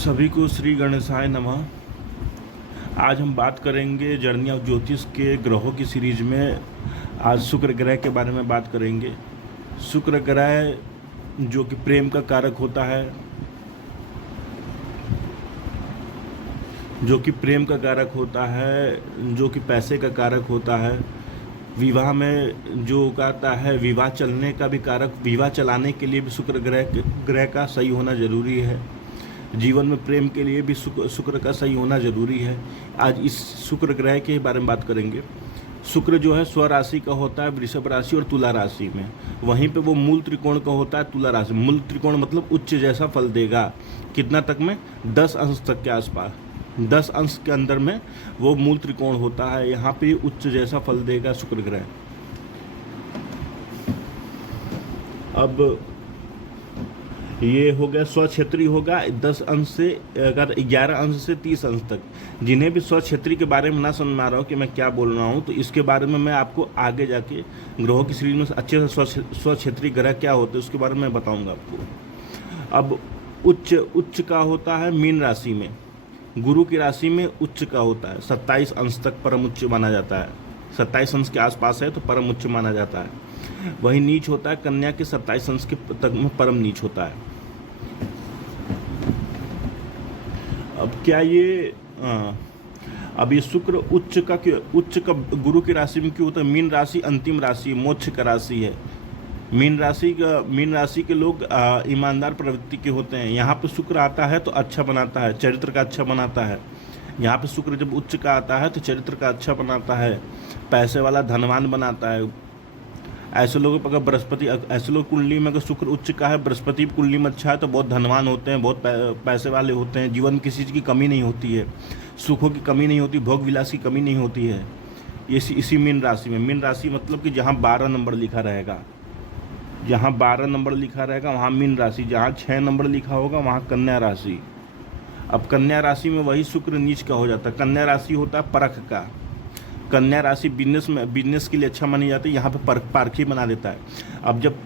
सभी को श्री गणेशाय नमः। आज हम बात करेंगे जर्नी ऑफ ज्योतिष के ग्रहों की सीरीज में। आज शुक्र ग्रह के बारे में बात करेंगे। शुक्र ग्रह जो कि प्रेम का कारक होता है, जो कि प्रेम का कारक होता है, जो कि पैसे का कारक होता है। विवाह में जो कहता है विवाह चलने का भी कारक, विवाह चलाने के लिए भी शुक्र ग्रह का सही होना जरूरी है। जीवन में प्रेम के लिए भी शुक्र का सही होना जरूरी है। आज इस शुक्र ग्रह के बारे में बात करेंगे। शुक्र जो है स्वराशि का होता है वृषभ राशि और तुला राशि में। वहीं पे वो मूल त्रिकोण का होता है तुला राशि। मूल त्रिकोण मतलब उच्च जैसा फल देगा। कितना तक में? 10 अंश तक के आसपास, 10 अंश के अंदर में वो मूल त्रिकोण होता है। यहाँ पे उच्च जैसा फल देगा शुक्र ग्रह। अब ये हो गया स्वक्षेत्री होगा 10 अंश से 11 अंश से 30 अंश तक। जिन्हें भी स्वक्षेत्री के बारे में ना समझ में आ रहा हो कि मैं क्या बोल रहा हूँ, तो इसके बारे में मैं आपको आगे जाके ग्रहों की सीरीज में अच्छे से स्वक्षेत्री ग्रह क्या होते हैं उसके बारे में मैं बताऊंगा आपको। अब उच्च का होता है मीन राशि में। गुरु की राशि में उच्च का होता है 27 अंश तक परम उच्च माना जाता है। 27 अंश के आसपास है तो परम उच्च माना जाता है। वही नीच होता है कन्या के 27 अंश के तक में परम नीच होता है। अब क्या ये अब ये शुक्र उच्च का गुरु की राशि में क्यों होता है? मीन राशि अंतिम राशि, मोक्ष का राशि है। मीन राशि के लोग ईमानदार प्रवृत्ति के होते हैं। यहाँ पे शुक्र आता है तो अच्छा बनाता है, चरित्र का अच्छा बनाता है। यहाँ पे शुक्र जब उच्च का आता है तो चरित्र का अच्छा बनाता है, पैसे वाला धनवान बनाता है। ऐसे लोगों पर अगर बृहस्पति, ऐसे लोग कुंडली में अगर शुक्र उच्च का है, बृहस्पति कुंडली में अच्छा है तो बहुत धनवान होते हैं, बहुत पैसे वाले होते हैं। जीवन में किसी चीज़ की कमी नहीं होती है, सुखों की कमी नहीं होती, भोग विलास की कमी नहीं होती है। इसी मीन राशि में। मीन राशि मतलब कि जहाँ 12 नंबर लिखा रहेगा, जहाँ 12 नंबर लिखा रहेगा वहाँ मीन राशि, जहाँ 6 नंबर लिखा होगा वहाँ कन्या राशि। अब कन्या राशि में वही शुक्र नीच का हो जाता है। कन्या राशि होता है परख का। कन्या राशि बिजनेस के लिए अच्छा मानी जाती है। यहाँ पे पारखी बना देता है। अब जब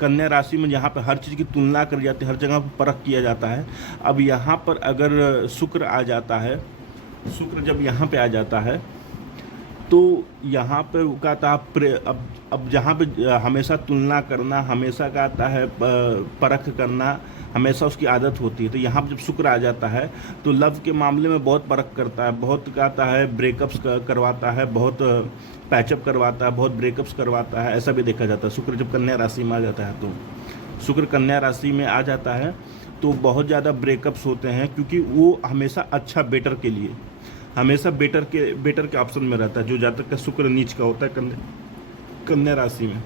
कन्या राशि में जहाँ पे हर चीज़ की तुलना करी जाती है, हर जगह पर परख किया जाता है। अब यहाँ पर अगर शुक्र आ जाता है, शुक्र जब यहाँ पे आ जाता है तो यहाँ पे कहता है अब जहाँ पे हमेशा तुलना करना, हमेशा कहता है परख करना, हमेशा उसकी आदत होती है। तो यहाँ पर जब शुक्र आ जाता है तो लव के मामले में बहुत परख करता है, बहुत कहता है ब्रेकअप्स करवाता है, बहुत पैचअप करवाता है, बहुत ब्रेकअप्स करवाता है। ऐसा भी देखा जाता है शुक्र जब कन्या राशि में आ जाता है। तो शुक्र कन्या राशि में आ जाता है तो बहुत ज़्यादा ब्रेकअप्स होते हैं, क्योंकि वो हमेशा अच्छा बेटर के लिए, हमेशा बेटर के ऑप्शन में रहता है। जो जातक का शुक्र नीच का होता है कन्या राशि में।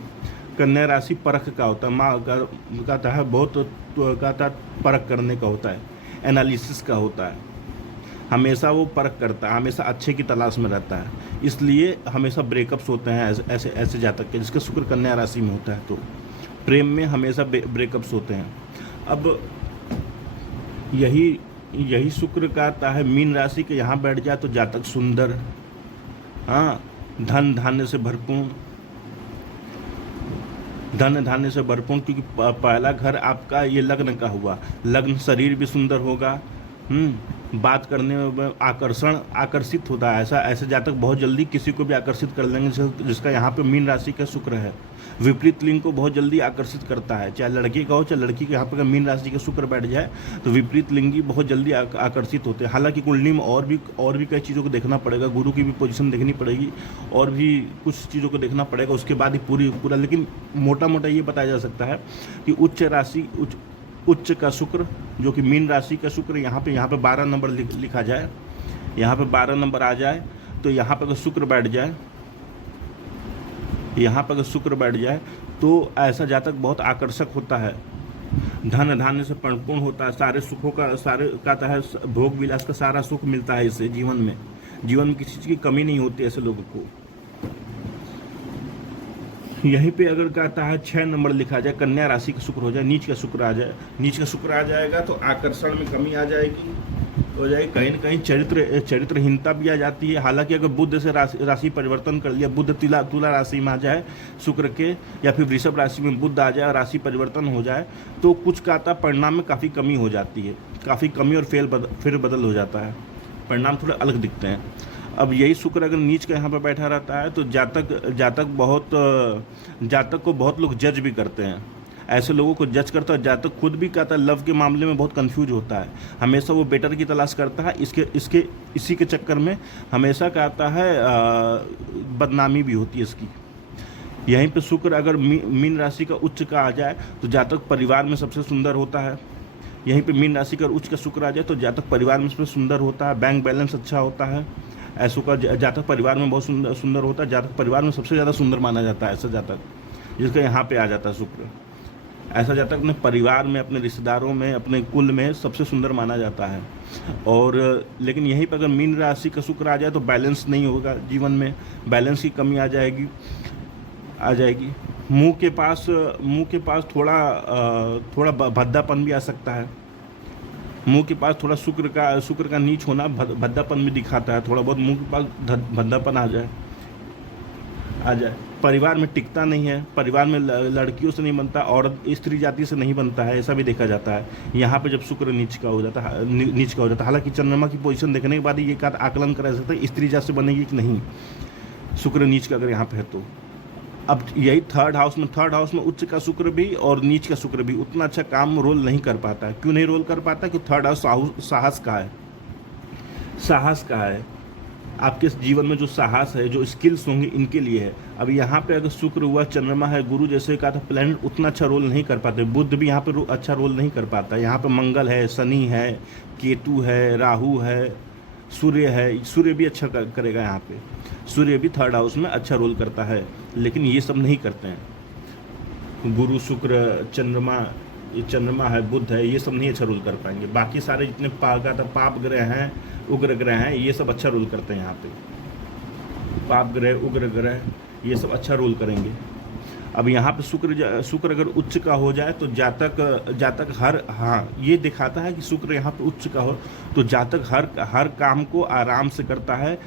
कन्या राशि परख का होता है। माँ कहता है बहुत कहता है परख करने का होता है, एनालिसिस का होता है। हमेशा वो परख करता है, हमेशा अच्छे की तलाश में रहता है। इसलिए हमेशा ब्रेकअप्स होते हैं ऐसे जातक के जिसका शुक्र कन्या राशि में होता है। तो प्रेम में हमेशा ब्रेकअप्स होते हैं। अब यही शुक्र कहता है मीन राशि के यहाँ बैठ जाए तो जातक सुंदर, हाँ, धन धान्य से भरपूर, क्योंकि पहला घर आपका ये लग्न का हुआ। लग्न शरीर भी सुंदर होगा, बात करने में आकर्षित होता है। ऐसे जातक बहुत जल्दी किसी को भी आकर्षित कर लेंगे जिसका यहाँ पे मीन राशि का शुक्र है। विपरीत लिंग को बहुत जल्दी आकर्षित करता है, चाहे लड़की का हो चाहे लड़की के। यहाँ पे मीन राशि का शुक्र बैठ जाए तो विपरीत लिंगी बहुत जल्दी आकर्षित होते हैं। हालांकि कुंडली में और भी कई चीज़ों को देखना पड़ेगा, गुरु की भी पोजीशन देखनी पड़ेगी और भी कुछ चीज़ों को देखना पड़ेगा, उसके बाद ही पूरा। लेकिन मोटा ये बताया जा सकता है कि उच्च का शुक्र जो कि मीन राशि का शुक्र यहाँ पे 12 नंबर लिखा जाए, यहाँ पे 12 नंबर आ जाए तो यहाँ पे अगर शुक्र बैठ जाए, यहाँ पर अगर शुक्र बैठ जाए तो ऐसा जातक बहुत आकर्षक होता है, धन धान्य से परिपूर्ण होता है, सारे सुखों का कहता है भोग विलास का सारा सुख मिलता है इसे। जीवन में किसी चीज़ की कमी नहीं होती ऐसे लोगों को। यहीं पे अगर कहता है 6 नंबर लिखा जाए, कन्या राशि का शुक्र हो जाए, नीच का शुक्र आ जाए, नीच का शुक्र आ जाएगा तो आकर्षण में कमी आ जाएगी, हो जाएगी। कहीं न कहीं चरित्रहीनता भी आ जाती है। हालांकि अगर बुध से राशि परिवर्तन कर लिया, बुध तुला राशि में आ जाए शुक्र के, या फिर वृषभ राशि में बुध आ जाए और राशि परिवर्तन हो जाए तो कुछ कहता परिणाम में काफ़ी कमी हो जाती है। काफ़ी कमी और फिर बदल हो जाता है, परिणाम थोड़े अलग दिखते हैं। अब यही शुक्र अगर नीच का यहाँ पर बैठा रहता है तो जातक को बहुत लोग जज भी करते हैं। ऐसे लोगों को जज करता है। जातक खुद भी कहता है, लव के मामले में बहुत कंफ्यूज होता है, हमेशा वो बेटर की तलाश करता है। इसी के चक्कर में हमेशा कहता है बदनामी भी होती है इसकी। यहीं पे शुक्र अगर मीन राशि का उच्च का आ जाए तो जातक परिवार में सबसे सुंदर होता है। यहीं पे मीन राशि का उच्च का शुक्र आ जाए तो जातक परिवार में सबसे सुंदर होता है, बैंक बैलेंस अच्छा होता है। ऐसों का जातक परिवार में बहुत सुंदर होता है। जातक परिवार में सबसे ज़्यादा सुंदर माना जाता है ऐसा जातक, जिसका यहाँ पे आ जाता है शुक्र। ऐसा जातक अपने परिवार में, अपने रिश्तेदारों में, अपने कुल में सबसे सुंदर माना जाता है। और लेकिन यहीं पर अगर मीन राशि का शुक्र आ जाए तो बैलेंस नहीं होगा, जीवन में बैलेंस की कमी आ जाएगी। मुंह के पास थोड़ा भद्दापन भी आ सकता है। मुंह के पास थोड़ा शुक्र का नीच होना भद्दापन भी दिखाता है। थोड़ा बहुत मुंह के पास भद्दापन आ जाए। परिवार में टिकता नहीं है, परिवार में लड़कियों से नहीं बनता, औरत स्त्री जाति से नहीं बनता है, ऐसा भी देखा जाता है यहाँ पे जब शुक्र नीच का हो जाता है। हालांकि चंद्रमा की पोजीशन देखने के बाद ये आकलन करा सकता है स्त्री जाति से बनेगी कि नहीं शुक्र नीच का अगर यहाँ पे है तो। अब यही थर्ड हाउस में उच्च का शुक्र भी और नीच का शुक्र भी उतना अच्छा काम रोल नहीं कर पाता है। क्यों नहीं रोल कर पाता? कि थर्ड हाउस साहस का है। आपके जीवन में जो साहस है, जो स्किल्स होंगे, इनके लिए है। अब यहाँ पे अगर शुक्र हुआ, चंद्रमा है, गुरु जैसे कहा था, प्लैनेट उतना अच्छा रोल नहीं कर पाते। बुध भी यहाँ पे अच्छा रोल नहीं कर पाता। यहाँ पे मंगल है, शनि है, केतु है, राहु है, सूर्य है। सूर्य भी अच्छा करेगा यहाँ पे। सूर्य भी थर्ड हाउस में अच्छा रोल करता है, लेकिन ये सब नहीं करते हैं। गुरु, शुक्र, चंद्रमा है, बुध है, ये सब नहीं अच्छा रोल कर पाएंगे। बाकी सारे जितने पाप ग्रह हैं, उग्र ग्रह हैं, ये सब अच्छा रोल करते हैं यहाँ पे। पाप ग्रह, उग्र ग्रह, ये सब अच्छा रोल करेंगे। अब यहाँ पे शुक्र अगर उच्च का हो जाए तो जातक ये दिखाता है कि शुक्र यहाँ पे उच्च का हो तो जातक हर काम को आराम से करता है।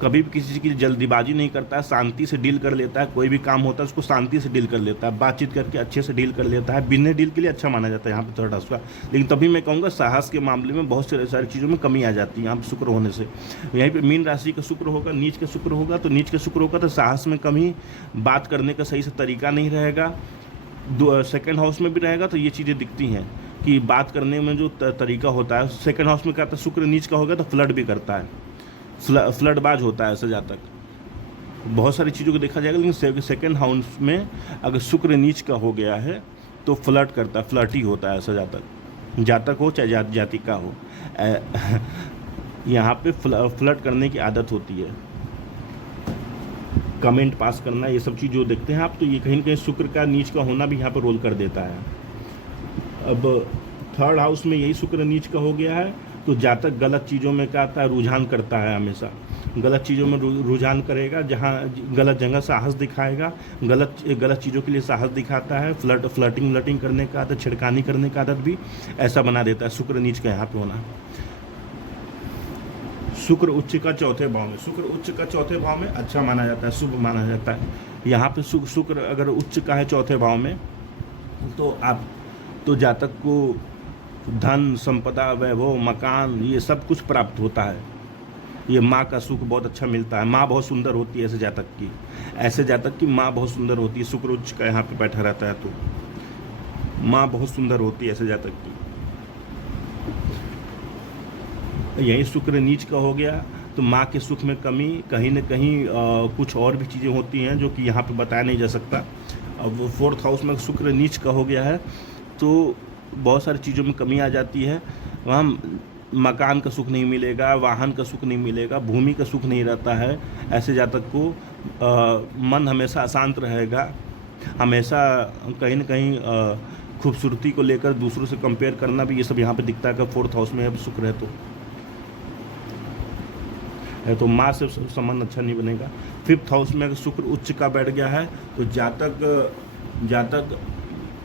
कभी भी किसी की जल्दीबाजी नहीं करता है, शांति से डील कर लेता है। कोई भी काम होता है उसको शांति से डील कर लेता है, बातचीत करके अच्छे से डील कर लेता है। बिजनेस डील के लिए अच्छा माना जाता है यहाँ पे थर्ड हाउस का। लेकिन तभी मैं कहूँगा साहस के मामले में बहुत सारी चीज़ों में कमी आ जाती है यहाँ पर शुक्र होने से। यहीं पर मीन राशि का शुक्र होगा, नीच का शुक्र होगा तो साहस में कमी, बात करने का सही से तरीका नहीं रहेगा। सेकंड हाउस में भी रहेगा तो ये चीज़ें दिखती हैं कि बात करने में जो तरीका होता है। सेकंड हाउस में क्या होता है, शुक्र नीच का होगा तो फ्लर्ट भी करता है, फ्लर्टबाज होता है ऐसा जातक। बहुत सारी चीज़ों को देखा जाएगा, लेकिन सेकंड हाउस में अगर शुक्र नीच का हो गया है तो फ्लर्ट करता है, फ्लर्टी होता है ऐसा जातक हो चाहे जाति का हो। यहाँ पे फ्लर्ट करने की आदत होती है, कमेंट पास करना, ये सब चीज़ जो देखते हैं आप, तो ये कहीं ना कहीं शुक्र का नीच का होना भी यहाँ पर रोल कर देता है। अब थर्ड हाउस में यही शुक्र नीच का हो गया है तो जातक गलत चीज़ों में क्या आता है, रुझान करता है। हमेशा गलत चीज़ों में रुझान करेगा, जहाँ गलत जगह साहस दिखाएगा, गलत चीज़ों के लिए साहस दिखाता है। फ्लर्टिंग करने का आदत, छिड़कानी करने का आदत भी ऐसा बना देता है शुक्र नीच का यहाँ पे होना। शुक्र उच्च का चौथे भाव में अच्छा माना जाता है, शुभ माना जाता है। यहाँ पे शुक्र अगर उच्च का है चौथे भाव में तो जातक को धन, संपदा, वैभव, मकान, ये सब कुछ प्राप्त होता है। ये माँ का सुख बहुत अच्छा मिलता है। माँ बहुत सुंदर होती है ऐसे जातक की माँ बहुत सुंदर होती है। शुक्र उच्च का यहाँ पे बैठा रहता है तो माँ बहुत सुंदर होती है ऐसे जातक की। यही शुक्र नीच का हो गया तो माँ के सुख में कमी, कहीं न कहीं कुछ और भी चीज़ें होती हैं जो कि यहाँ पे बताया नहीं जा सकता। अब फोर्थ हाउस में शुक्र नीच का हो गया है तो बहुत सारी चीज़ों में कमी आ जाती है। वहाँ मकान का सुख नहीं मिलेगा, वाहन का सुख नहीं मिलेगा, भूमि का सुख नहीं रहता है। ऐसे जातक को मन हमेशा अशांत रहेगा, हमेशा कहीं न कहीं खूबसूरती को लेकर दूसरों से कंपेयर करना भी, ये सब यहाँ पे दिखता है कि फोर्थ हाउस में अब शुक्र है तो माँ से संबंध अच्छा नहीं बनेगा। फिफ्थ हाउस में अगर शुक्र उच्च का बैठ गया है तो जातक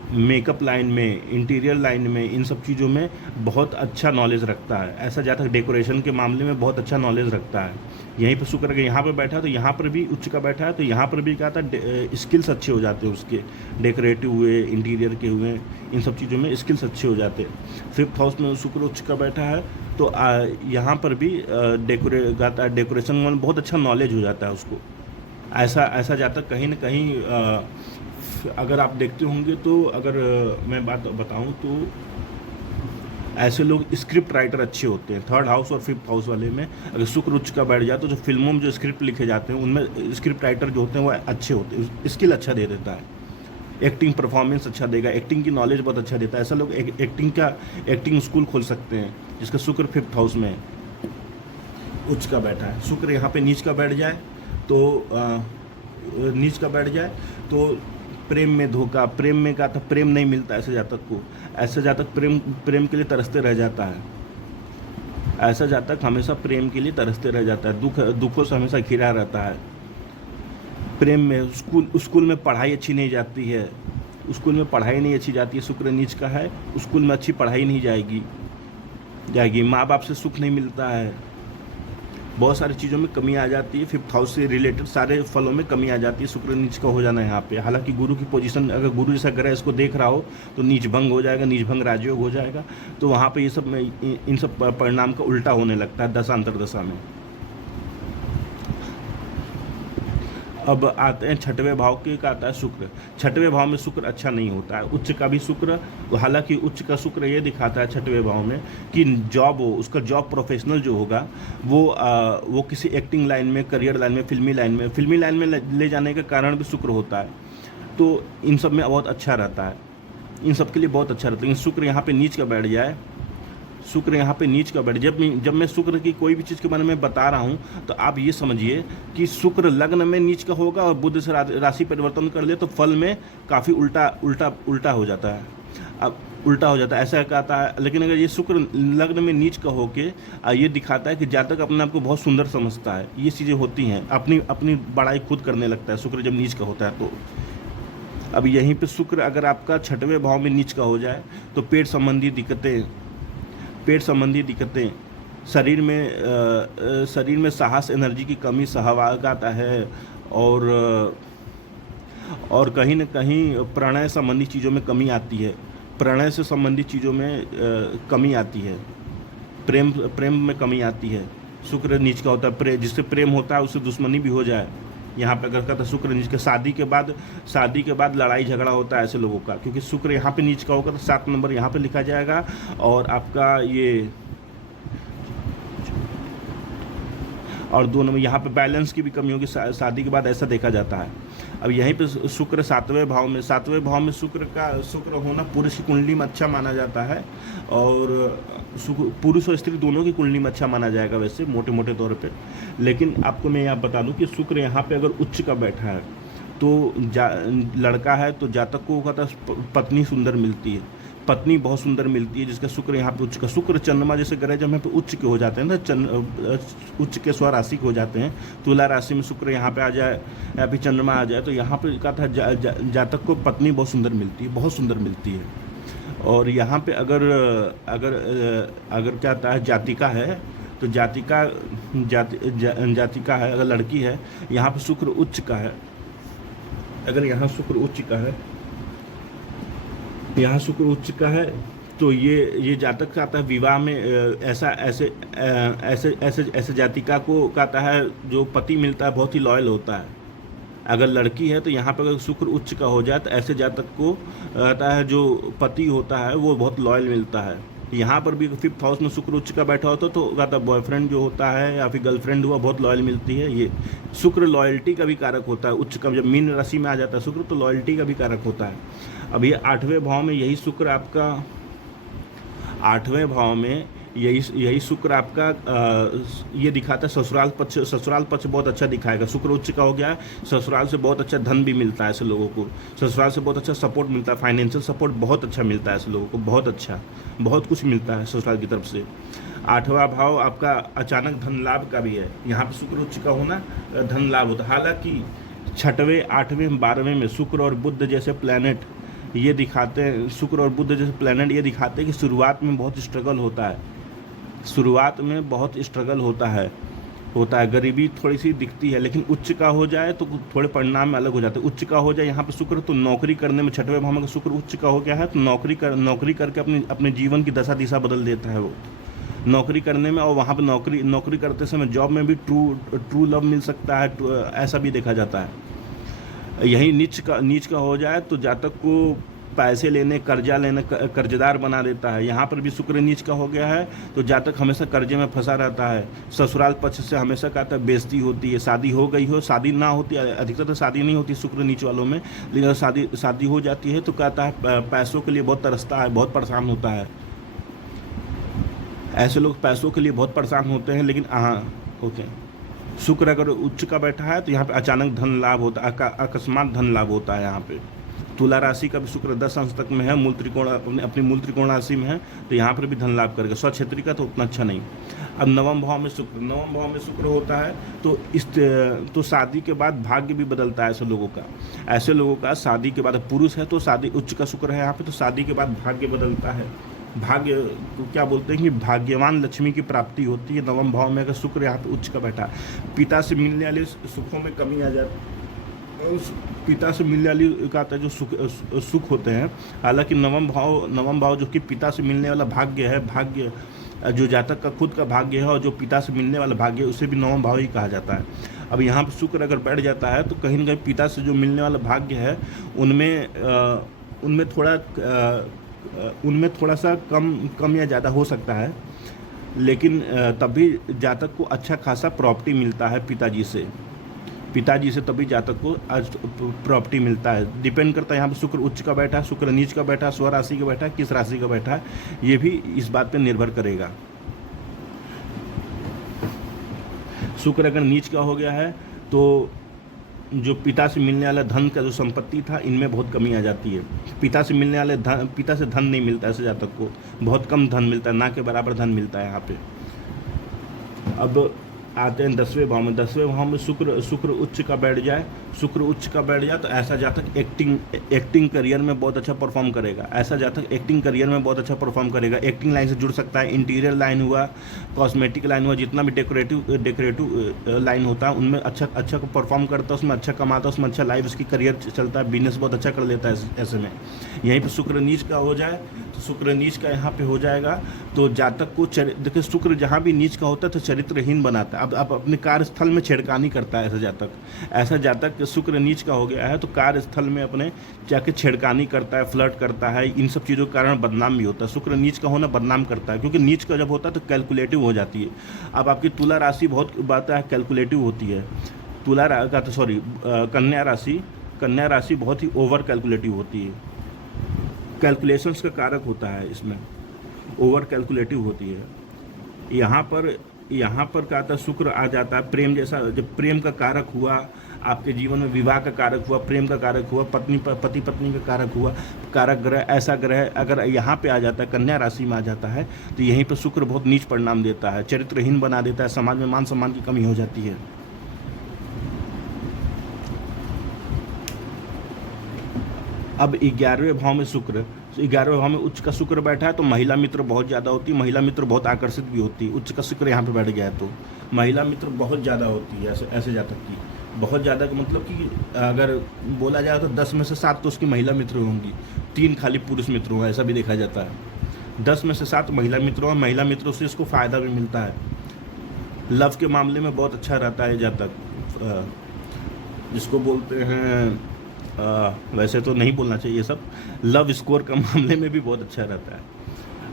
मेकअप लाइन में, इंटीरियर लाइन में, इन सब चीज़ों में बहुत अच्छा नॉलेज रखता है। ऐसा जातक डेकोरेशन के मामले में बहुत अच्छा नॉलेज रखता है। यहीं पर शुक्र अगर यहाँ पर बैठा है तो यहाँ पर भी उच्च का बैठा है तो यहाँ पर भी क्या था, स्किल्स अच्छे हो जाते हैं उसके, डेकोरेटिव हुए, इंटीरियर के हुए, इन सब चीज़ों में स्किल्स अच्छे हो जाते हैं। 5th हाउस में शुक्र उच्च का बैठा है तो यहाँ पर भी डेकोरेशन में बहुत अच्छा नॉलेज हो जाता है उसको। ऐसा जातक कहीं ना कहीं अगर आप देखते होंगे तो अगर मैं बात बताऊं तो ऐसे लोग स्क्रिप्ट राइटर अच्छे होते हैं। 3rd हाउस और 5th हाउस वाले में अगर शुक्र उच्च का बैठ जाए तो जो फिल्मों में जो स्क्रिप्ट लिखे जाते हैं उनमें स्क्रिप्ट राइटर जो होते हैं वो अच्छे होते हैं, स्किल अच्छा दे देता है, एक्टिंग परफॉर्मेंस अच्छा देगा, एक्टिंग की नॉलेज बहुत अच्छा देता है। ऐसा लोग एक्टिंग स्कूल खोल सकते हैं जिसका शुक्र 5th हाउस में उच्च का बैठा है। शुक्र यहाँ पे नीच का बैठ जाए तो प्रेम में धोखा, प्रेम में क्या था, प्रेम नहीं मिलता ऐसे जातक को। ऐसा जातक प्रेम के लिए तरसते रह जाता है। ऐसा जातक हमेशा प्रेम के लिए तरसते रह जाता है, दुखों से हमेशा घिरा रहता है। प्रेम में स्कूल में पढ़ाई अच्छी नहीं जाती है, स्कूल में पढ़ाई नहीं अच्छी जाती है, शुक्र नीच का है, स्कूल में अच्छी पढ़ाई नहीं जाएगी। माँ बाप से सुख नहीं मिलता है, बहुत सारी चीज़ों में कमी आ जाती है। 5th हाउस से रिलेटेड सारे फलों में कमी आ जाती है शुक्र नीच का हो जाना यहाँ पे। हालांकि गुरु की पोजीशन, अगर गुरु जैसा ग्रह इसको देख रहा हो तो नीच भंग हो जाएगा, नीच भंग राजयोग हो जाएगा, तो वहाँ पे ये सब इन सब परिणाम का उल्टा होने लगता है दशांतर दशा में। अब आते हैं 6वें भाव के का आता है शुक्र। 6वें भाव में शुक्र अच्छा नहीं होता है। उच्च का भी शुक्र, हालांकि उच्च का शुक्र ये दिखाता है 6वें भाव में कि जॉब हो, उसका जॉब प्रोफेशनल जो होगा वो किसी एक्टिंग लाइन में, करियर लाइन में, फिल्मी लाइन में ले जाने का कारण भी शुक्र होता है। तो इन सब में बहुत अच्छा रहता है, इन सब के लिए बहुत अच्छा रहता है। लेकिन शुक्र यहाँ पर नीच का बैठ जाए, शुक्र यहाँ पे नीच का बैठ, जब मैं शुक्र की कोई भी चीज़ के बारे में बता रहा हूँ तो आप ये समझिए कि शुक्र लग्न में नीच का होगा और बुध से राशि परिवर्तन कर ले तो फल में काफ़ी उल्टा हो जाता है। अब उल्टा हो जाता है, ऐसा कहता है। लेकिन अगर ये शुक्र लग्न में नीच का होके ये दिखाता है कि जातक अपने आप को बहुत सुंदर समझता है, ये चीज़ें होती हैं, अपनी बड़ाई खुद करने लगता है शुक्र जब नीच का होता है तो। अब यहीं पर शुक्र अगर आपका 6वें भाव में नीच का हो जाए तो पेट संबंधी दिक्कतें, शरीर में साहस, एनर्जी की कमी, सहवाग आता है और कहीं ना कहीं प्रणय संबंधी चीज़ों में कमी आती है। प्रणय से संबंधित चीज़ों में कमी आती है, प्रेम में कमी आती है। शुक्र नीच का होता है, जिससे प्रेम होता है उससे दुश्मनी भी हो जाए। यहाँ पे अगर कहता शुक्र नीच का, शादी के बाद लड़ाई झगड़ा होता है ऐसे लोगों का, क्योंकि शुक्र यहाँ पे नीच का होगा तो 7 नंबर यहाँ पे लिखा जाएगा और आपका ये और 2 नंबर यहाँ पे बैलेंस की भी कमी होगी शादी के बाद, ऐसा देखा जाता है। अब यहीं पे शुक्र 7वें भाव में शुक्र होना पुरुष की कुंडली में अच्छा माना जाता है और पुरुष और स्त्री दोनों की कुंडली में अच्छा माना जाएगा वैसे मोटे तौर पे। लेकिन आपको मैं यहाँ बता दूं कि शुक्र यहाँ पे अगर उच्च का बैठा है तो लड़का है तो जातक को कहता पत्नी सुंदर मिलती है, पत्नी बहुत सुंदर मिलती है जिसका शुक्र यहाँ पे उच्च का। शुक्र चंद्रमा जैसे ग्रह जब यहाँ पे उच्च के हो जाते हैं ना, उच्च के स्वराशि के हो जाते हैं, तुला राशि में शुक्र यहाँ पे आ जाए या फिर चंद्रमा आ जाए तो यहाँ पे कहा था जातक को पत्नी बहुत सुंदर मिलती है। और यहाँ पे अगर क्या आता है जातिका है तो जातिका है, अगर लड़की है यहाँ पे शुक्र उच्च का है, अगर यहाँ शुक्र उच्च का है तो ये जातक कहता है विवाह में ऐसे जातिका को कहता है जो पति मिलता है बहुत ही लॉयल होता है। अगर लड़की है तो यहाँ पर अगर शुक्र उच्च का हो जाए तो ऐसे जातक को कहता है जो पति होता है वो बहुत लॉयल मिलता है। यहाँ पर भी 5th हाउस में शुक्र उच्च का बैठा होता तो कहता बॉयफ्रेंड जो होता है या फिर गर्लफ्रेंड हुआ बहुत लॉयल मिलती है। ये शुक्र लॉयल्टी का भी कारक होता है उच्च का, जब मीन राशि में आ जाता है शुक्र तो लॉयल्टी का भी कारक होता है। अब ये 8वें भाव में यही शुक्र आपका 8वें भाव में यही शुक्र आपका ये दिखाता है ससुराल पक्ष बहुत अच्छा दिखाएगा। शुक्र उच्च का हो गया है, ससुराल से बहुत अच्छा धन भी मिलता है ऐसे लोगों को, ससुराल से बहुत अच्छा सपोर्ट मिलता है, फाइनेंशियल सपोर्ट बहुत अच्छा मिलता है ऐसे लोगों को, बहुत कुछ मिलता है ससुराल की तरफ से। 8वां भाव आपका अचानक धन लाभ का भी है, यहाँ पे शुक्र उच्च का होना धन लाभ होता है। हालांकि 6वें 8वें 12वें में शुक्र और बुध जैसे प्लैनेट ये दिखाते हैं, शुक्र और बुध जैसे प्लैनेट ये दिखाते हैं कि शुरुआत में बहुत स्ट्रगल होता है, होता है, गरीबी थोड़ी सी दिखती है, लेकिन उच्च का हो जाए तो थोड़े परिणाम में अलग हो जाते हैं। उच्च का हो जाए यहाँ पे शुक्र, तो नौकरी करने में, छठवें भाव में शुक्र उच्च का हो गया है तो नौकरी करके अपनी अपने जीवन की दशा दिशा बदल देता है वो नौकरी करने में। और वहाँ पे नौकरी करते समय जॉब में भी ट्रू लव मिल सकता है, ऐसा भी देखा जाता है। यही नीच का हो जाए तो जातक को पैसे लेने, कर्जा लेने, कर्जदार बना देता है। यहाँ पर भी शुक्र नीच का हो गया है तो जातक हमेशा कर्जे में फंसा रहता है। ससुराल पक्ष से हमेशा कहता है बेइज्जती होती है, शादी हो गई हो, शादी ना होती, अधिकतर तो शादी नहीं होती शुक्र नीच वालों में, लेकिन शादी हो जाती है तो कहता है पैसों के लिए बहुत तरसता है, बहुत परेशान होता है। ऐसे लोग पैसों के लिए बहुत परेशान होते हैं, लेकिन होते हैं। शुक्र अगर उच्च का बैठा है तो यहाँ पे अचानक धन लाभ होता है, अकस्मात धन लाभ होता है। यहाँ पे तुला राशि का भी शुक्र 10 अंश तक में है, मूल त्रिकोण अपनी मूल त्रिकोण राशि में है, तो यहाँ पर भी धन लाभ करेगा। स्वक्षेत्री का तो उतना अच्छा नहीं। अब नवम भाव में शुक्र होता है तो शादी के बाद भाग्य भी बदलता है ऐसे लोगों का शादी के बाद, पुरुष है तो शादी, उच्च का शुक्र है यहाँ पे, तो शादी के बाद भाग्य बदलता है। भाग्य को क्या बोलते हैं कि भाग्यवान लक्ष्मी की प्राप्ति होती है नवम भाव में अगर शुक्र यहाँ पे उच्च का बैठा है। पिता से मिलने वाले सुखों में कमी आ जाती है, पिता से मिलने वाली का जो सुख होते हैं। हालांकि नवम भाव जो कि पिता से मिलने वाला भाग्य है, भाग्य जो जातक का खुद का भाग्य है और जो पिता से मिलने वाला भाग्य है उसे भी नवम भाव ही कहा जाता है। अब यहाँ पर शुक्र अगर बैठ जाता है तो कहीं ना कहीं पिता से जो मिलने वाला भाग्य है उनमें थोड़ा सा कम या ज़्यादा हो सकता है, लेकिन तब भी जातक को अच्छा खासा प्रॉपर्टी मिलता है पिताजी से तभी जातक को आज प्रॉपर्टी मिलता है। डिपेंड करता है यहाँ पे शुक्र उच्च का बैठा है, शुक्र नीच का बैठा है, स्व राशि का बैठा है, किस राशि का बैठा है, ये भी इस बात पे निर्भर करेगा। शुक्र अगर नीच का हो गया है तो जो पिता से मिलने वाला धन का जो संपत्ति था इनमें बहुत कमी आ जाती है। पिता से धन नहीं मिलता ऐसे जातक को, बहुत कम धन मिलता है, ना के बराबर धन मिलता है यहाँ पे। अब आते हैं 10वें भाव में। 10वें भाव में शुक्र उच्च का बैठ जाए तो ऐसा जातक एक्टिंग करियर में बहुत अच्छा परफॉर्म करेगा। एक्टिंग लाइन से जुड़ सकता है, इंटीरियर लाइन हुआ, कॉस्मेटिक लाइन हुआ, जितना भी डेकोरेटिव लाइन होता है उनमें अच्छा परफॉर्म करता है, उसमें अच्छा कमाता है, उसमें अच्छा लाइफ उसकी करियर चलता है, बिजनेस बहुत अच्छा कर लेता है। ऐसे में यहीं पर शुक्र नीच का हो जाए तो शुक्र नीच का यहाँ पे हो जाएगा तो जातक को देखिए शुक्र जहाँ भी नीच का होता है तो चरित्रहीन बनाता है। अब अपने कार्यस्थल में छेड़खानी करता है ऐसा जातक शुक्र नीच का हो गया है तो कार्यस्थल में अपने जाके छेड़खानी करता है, फ्लर्ट करता है, इन सब चीज़ों के कारण बदनाम भी होता है। शुक्र नीच का होना बदनाम करता है, क्योंकि नीच का जब होता है तो कैलकुलेटिव हो जाती है। अब आपकी तुला राशि बहुत बात है कैलकुलेटिव होती है, कन्या राशि बहुत ही ओवर कैलकुलेटिव होती है, कैलकुलेशंस का कारक होता है, इसमें ओवर कैलकुलेटिव होती है। यहाँ पर क्या आता है शुक्र आ जाता है प्रेम जैसा, जब प्रेम का कारक हुआ आपके जीवन में, विवाह का कारक हुआ, प्रेम का कारक हुआ, पति पत्नी का कारक हुआ, कारक ग्रह, ऐसा ग्रह अगर यहाँ पे आ जाता है, कन्या राशि में आ जाता है तो यहीं पर शुक्र बहुत नीच परिणाम देता है, चरित्रहीन बना देता है, समाज में मान सम्मान की कमी हो जाती है। अब 11वें भाव में शुक्र, 11वें भाव में उच्च का शुक्र बैठा है तो महिला मित्र बहुत ज़्यादा होती है, महिला मित्र बहुत आकर्षित भी होती है। उच्च का शुक्र यहाँ पे बैठ गया है तो महिला मित्र बहुत ज़्यादा होती है, ऐसे जातक की बहुत ज़्यादा, मतलब कि अगर बोला जाए तो 10 में से 7 तो उसकी महिला मित्र होंगी, 3 खाली पुरुष मित्र होंगे, ऐसा भी देखा जाता है। 10 में से 7 महिला मित्र हों, महिला मित्रों से इसको फ़ायदा भी मिलता है। लव के मामले में बहुत अच्छा रहता है जातक, जिसको बोलते हैं वैसे तो नहीं बोलना चाहिए सब, लव स्कोर का मामले में भी बहुत अच्छा रहता है।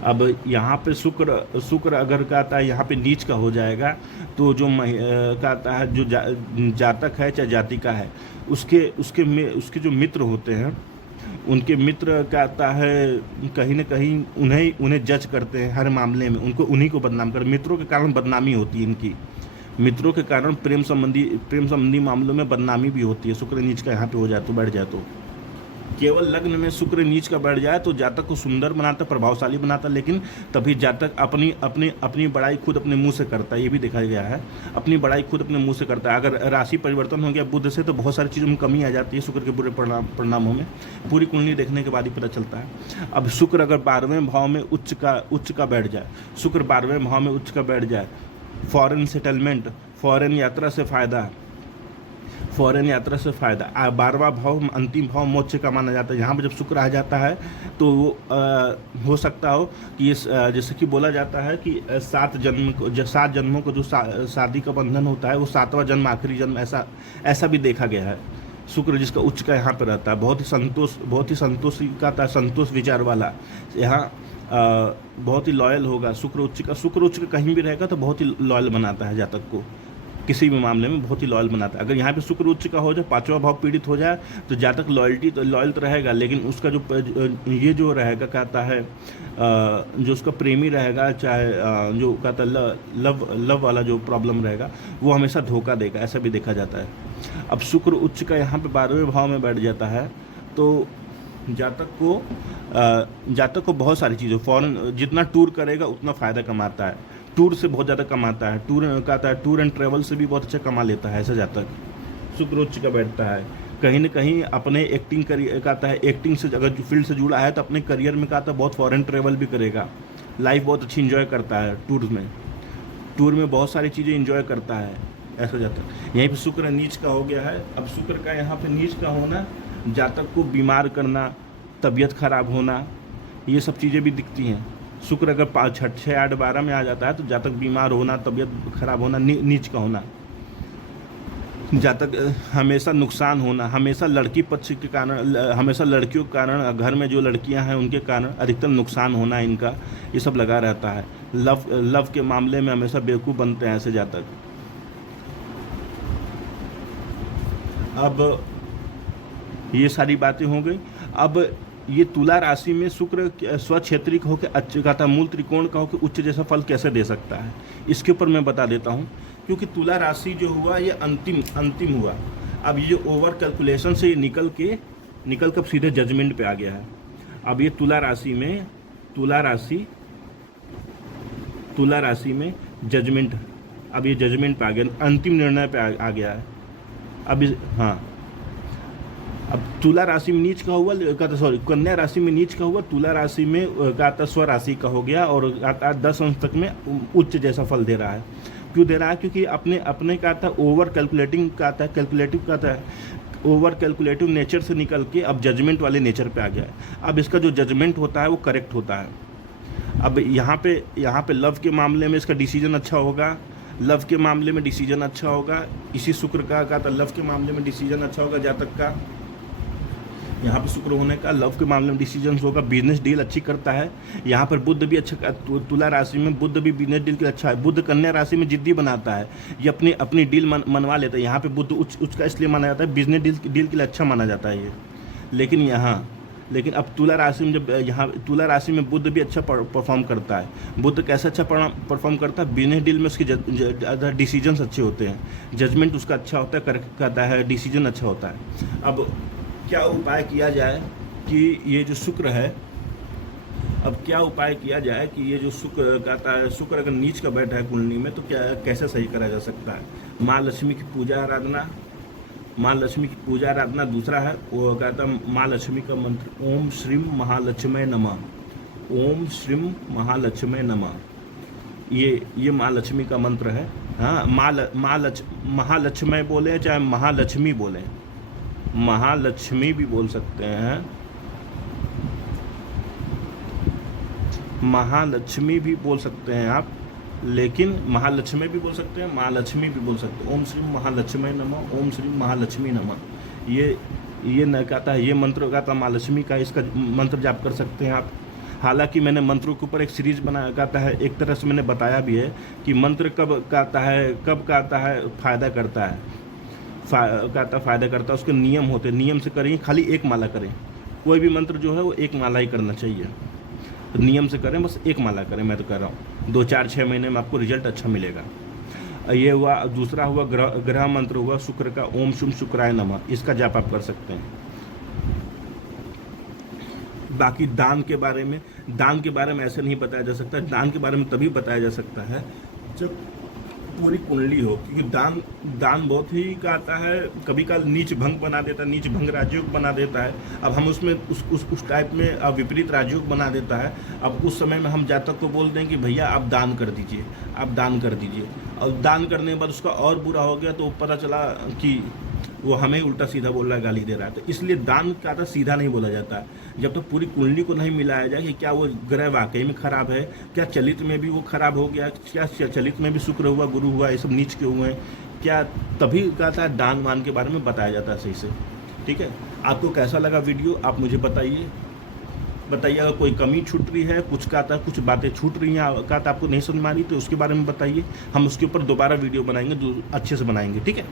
अब यहाँ पे शुक्र अगर कहता है यहाँ पे नीच का हो जाएगा तो जो कहता है जो जातक है चाहे जातिका है उसके जो मित्र होते हैं, उनके मित्र कहता है कहीं ना कहीं उन्हें जज करते हैं हर मामले में, उन्हीं को बदनाम कर, मित्रों के कारण बदनामी होती है इनकी, मित्रों के कारण प्रेम संबंधी मामलों में बदनामी भी होती है। शुक्र नीच का यहाँ पे हो जाए तो बैठ जाए तो केवल लग्न में शुक्र नीच का बैठ जाए तो जातक को सुंदर बनाता, प्रभावशाली बनाता, लेकिन तभी जातक अपनी बड़ाई खुद अपने मुंह से करता है, ये भी देखा गया है, अपनी बड़ाई खुद अपने मुंह से करता है। अगर राशि परिवर्तन हो गया बुध से तो बहुत सारी चीज़ों में कमी आ जाती है, शुक्र के बुरे परिणामों में पूरी कुंडली देखने के बाद ही पता चलता है। अब शुक्र अगर 12वें भाव में उच्च का बैठ जाए, शुक्र 12वें भाव में उच्च का बैठ जाए, फॉरेन फॉरेन यात्रा से फ़ायदा, फॉरेन यात्रा से फ़ायदा। 12वां भाव अंतिम भाव मोक्ष का माना जाता है। यहाँ पर जब शुक्र आ जाता है तो हो सकता हो कि ये जैसे कि बोला जाता है कि 7 जन्मों को जो शादी का बंधन होता है वो 7वां जन्म आखिरी जन्म, ऐसा भी देखा गया है। शुक्र जिसका उच्च का यहाँ पर रहता है, बहुत ही संतोष विचार वाला, यहाँ बहुत ही लॉयल होगा। शुक्र उच्च का कहीं भी रहेगा तो बहुत ही लॉयल बनाता है जातक को, किसी भी मामले में बहुत ही लॉयल बनाता है। अगर यहाँ पे शुक्र उच्च का हो जाए, 5वां भाव पीड़ित हो जाए तो जातक लॉयल तो रहेगा, लेकिन उसका ये जो रहेगा कहता है जो उसका प्रेमी रहेगा, चाहे जो कहता है लव वाला जो प्रॉब्लम रहेगा, वो हमेशा धोखा देगा, ऐसा भी देखा जाता है। अब शुक्र उच्च का यहाँ पे 12वें भाव में बैठ जाता है तो जातक को बहुत सारी चीज़ें, फॉरेन जितना टूर करेगा उतना फ़ायदा कमाता है, टूर से बहुत ज़्यादा कमाता है, टूर एंड ट्रेवल से भी बहुत अच्छा कमा लेता है ऐसा जातक। शुक्र उच्च का बैठता है, कहीं ना कहीं अपने एक्टिंग करियर कहता है, एक्टिंग से अगर फील्ड से जुड़ा है तो अपने करियर में कहता है बहुत फॉरेन ट्रेवल भी करेगा, लाइफ बहुत अच्छी इंजॉय करता है, टूर में बहुत सारी चीज़ें इंजॉय करता है ऐसा जातक। यहीं पे शुक्र नीच का हो गया है। अब शुक्र का यहाँ पे नीच का होना जातक को बीमार करना, तबीयत खराब होना, ये सब चीज़ें भी दिखती हैं। शुक्र अगर 5, 6, 8, 12 में आ जाता है तो जातक बीमार होना, तबीयत खराब होना, नीच का होना, जातक हमेशा नुकसान होना, हमेशा लड़की पक्ष के कारण, हमेशा लड़कियों के कारण, घर में जो लड़कियां हैं उनके कारण अधिकतर नुकसान होना इनका, ये सब लगा रहता है। लव के मामले में हमेशा बेवकूफ़ बनते हैं ऐसे जातक। अब ये सारी बातें हो गई। अब ये तुला राशि में शुक्र स्वक्षेत्री का होकर अच्छे का मूल त्रिकोण का होकर उच्च जैसा फल कैसे दे सकता है, इसके ऊपर मैं बता देता हूँ। क्योंकि तुला राशि जो हुआ ये अंतिम हुआ। अब ये ओवर कैलकुलेशन से ये निकल कर सीधे जजमेंट पे आ गया है। अब ये तुला राशि में जजमेंट, अब ये जजमेंट पे आ गया, अंतिम निर्णय पे आ गया है। अब तुला राशि में नीच का हुआ, कन्या राशि में नीच का हुआ, तुला राशि में स्वराशि का हो गया और 10 अंश तक में उच्च जैसा फल दे रहा है। क्यों दे रहा है? क्योंकि अपने का था ओवर कैलकुलेटिव नेचर से निकल के अब जजमेंट वाले नेचर पे आ गया है। अब इसका जो जजमेंट होता है वो करेक्ट होता है। अब यहाँ पे लव के मामले में इसका डिसीजन अच्छा होगा, इसी शुक्र का तो लव के मामले में डिसीजन अच्छा होगा जातक का। यहाँ पर शुक्र होने का लव के मामले में डिसीजन होगा, बिजनेस डील अच्छी करता है। यहाँ पर बुध भी अच्छा, तुला राशि में बुध भी बिजनेस डील के अच्छा है। बुध कन्या राशि में जिद्दी बनाता है, ये अपनी डील मनवा लेता है। यहाँ पे बुध उच्च का इसलिए माना जाता है, बिजनेस डील के लिए अच्छा माना जाता है ये। लेकिन अब तुला राशि में तुला राशि में बुध भी अच्छा परफॉर्म करता है। बुध कैसे अच्छा परफॉर्म करता है? बिजनेस डील में उसके डिसीजंस अच्छे होते हैं, जजमेंट उसका अच्छा होता है, करेक्ट करता है, डिसीजन अच्छा होता है। अब क्या उपाय किया जाए कि ये जो शुक्र है, शुक्र अगर नीच का बैठा है कुंडली में तो कैसे सही करा जा सकता है? माँ लक्ष्मी की पूजा आराधना। दूसरा है वो कहता है माँ लक्ष्मी का मंत्र, ओम श्रीम महालक्ष्मी नमः, ये माँ लक्ष्मी का मंत्र है। हाँ, महालक्ष्मी बोले चाहे महालक्ष्मी बोले, महालक्ष्मी भी बोल सकते हैं, महालक्ष्मी भी बोल सकते हैं आप, लेकिन महालक्ष्मी भी बोल सकते हैं, महालक्ष्मी भी बोल सकते हैं। ओम श्री महालक्ष्मी नमः, ओम श्री महालक्ष्मी नमः, ये न कहता है, ये मंत्र कहता महालक्ष्मी का, इसका मंत्र जाप कर सकते हैं आप। हालांकि मैंने मंत्रों के ऊपर एक सीरीज बनाया कहता है, एक तरह से मैंने बताया भी है कि मंत्र कब कहता है फ़ायदा करता है, फ़ायदा करता है। उसके नियम होते हैं, नियम से करें, खाली एक माला करें। कोई भी मंत्र जो है वो एक माला ही करना चाहिए, तो नियम से करें, बस एक माला करें। मैं तो कह रहा हूँ 2, 4, 6 महीने में आपको रिजल्ट अच्छा मिलेगा। ये हुआ। दूसरा हुआ ग्रह मंत्र हुआ शुक्र का, ओम शुम शुक्राय नमः, इसका जाप आप कर सकते हैं। बाकी दान के बारे में ऐसे नहीं बताया जा सकता। दान के बारे में तभी बताया जा सकता है पूरी कुंडली हो, क्योंकि दान दान बहुत ही का आता है, कभी काल नीच भंग बना देता है, नीच भंग राजयोग बना देता है। अब हम उसमें उस टाइप में विपरीत राजयोग बना देता है। अब उस समय में हम जातक को बोल दें कि भैया आप दान कर दीजिए, आप दान कर दीजिए, और दान करने के बाद उसका और बुरा हो गया तो पता चला कि वो हमें उल्टा सीधा बोल रहा है, गाली दे रहा है। तो इसलिए दान का था सीधा नहीं बोला जाता है जब तक पूरी कुंडली को नहीं मिलाया जाए कि क्या वो ग्रह वाकई में खराब है, क्या चलित में भी वो खराब हो गया, क्या चलित में भी शुक्र हुआ, गुरु हुआ, ये सब नीच के हुए हैं क्या, तभी का था दान वान के बारे में बताया जाता है सही से। ठीक है, आपको कैसा लगा वीडियो आप मुझे बताइए। अगर कोई कमी छूट रही है, कुछ का था, कुछ बातें छूट रही हैं का आपको नहीं समझ में आ रही तो उसके बारे में बताइए, हम उसके ऊपर दोबारा वीडियो बनाएंगे जो अच्छे से बनाएंगे। ठीक है,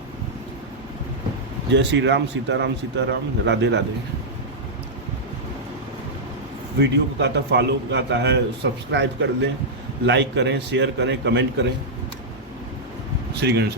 जय श्री राम, सीताराम सीताराम, राधे राधे। वीडियो को कहता फॉलो कहता है, सब्सक्राइब कर लें, लाइक करें, शेयर करें, कमेंट करें। श्री गणेश।